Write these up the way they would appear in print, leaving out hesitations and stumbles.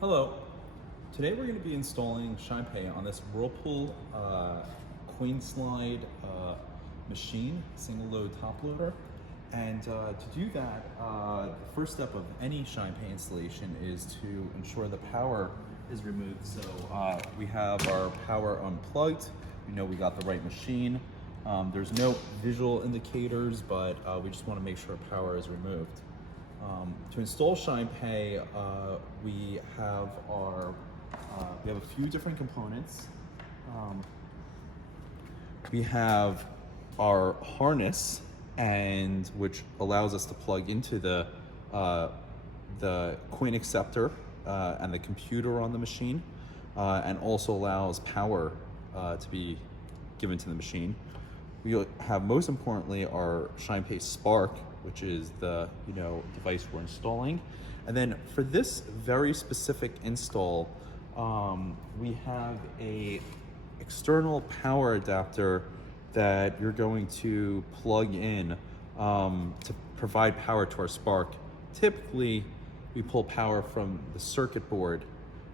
Hello. Today we're going to be installing ShinePay on this Whirlpool Queen Slide machine, single load top loader. And to do that, the first step of any ShinePay installation is to ensure the power is removed. So we have our power unplugged. We know we got the right machine. There's no visual indicators, but we just want to make sure power is removed. To install ShinePay, we have a few different components. We have our harness, and which allows us to plug into the coin acceptor and the computer on the machine, and also allows power to be given to the machine. We have, most importantly, our ShinePay Spark, which is the device we're installing. And then for this very specific install, we have a external power adapter that you're going to plug in to provide power to our Spark. Typically, we pull power from the circuit board,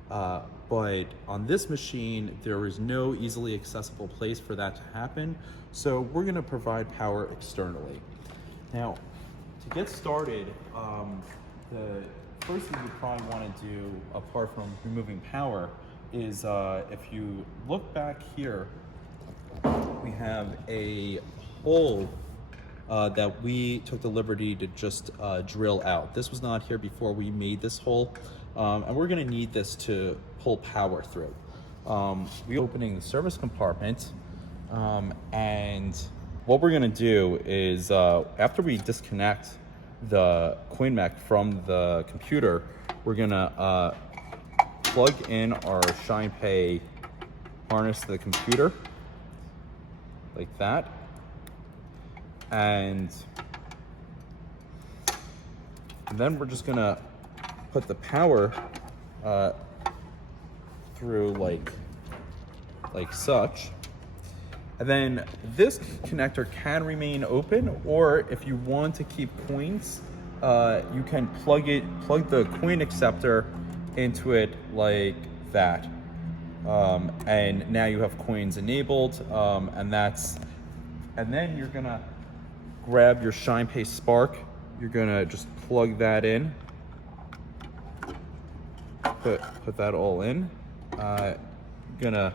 but on this machine, there is no easily accessible place for that to happen. So we're gonna provide power externally. Now, to get started, the first thing you probably want to do, apart from removing power, is if you look back here, we have a hole that we took the liberty to just drill out. This was not here before we made this hole, and we're going to need this to pull power through. We're opening the service compartment, and what we're gonna do is, after we disconnect the coin mech from the computer, we're gonna plug in our ShinePay harness to the computer, like that. And then we're just gonna put the power through like such. And then this connector can remain open, or if you want to keep coins, you can plug the coin acceptor into it like that. And now you have coins enabled, and then you're gonna grab your ShinePay Spark. You're gonna just plug that in, put that all in. Gonna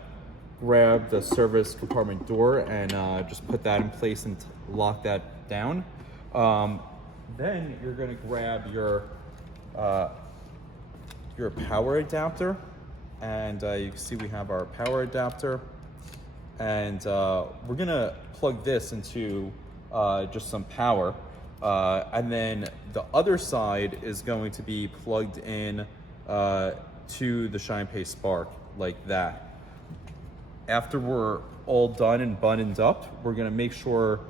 grab the service compartment door and just put that in place and lock that down. Then you're going to grab your power adapter, and you can see we have our power adapter, and we're going to plug this into just some power, and then the other side is going to be plugged in to the ShinePay Spark like that. After we're all done and buttoned up, we're gonna make sure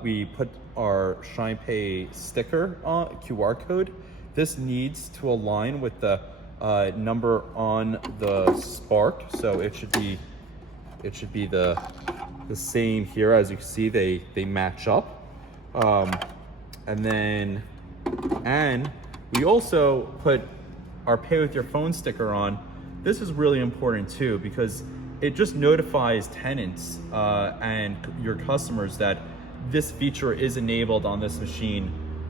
we put our ShinePay sticker on QR code. This needs to align with the number on the Spark, so it should be the same here. As you can see, they match up. And we also put our Pay with Your Phone sticker on. This is really important too, because it just notifies tenants and your customers that this feature is enabled on this machine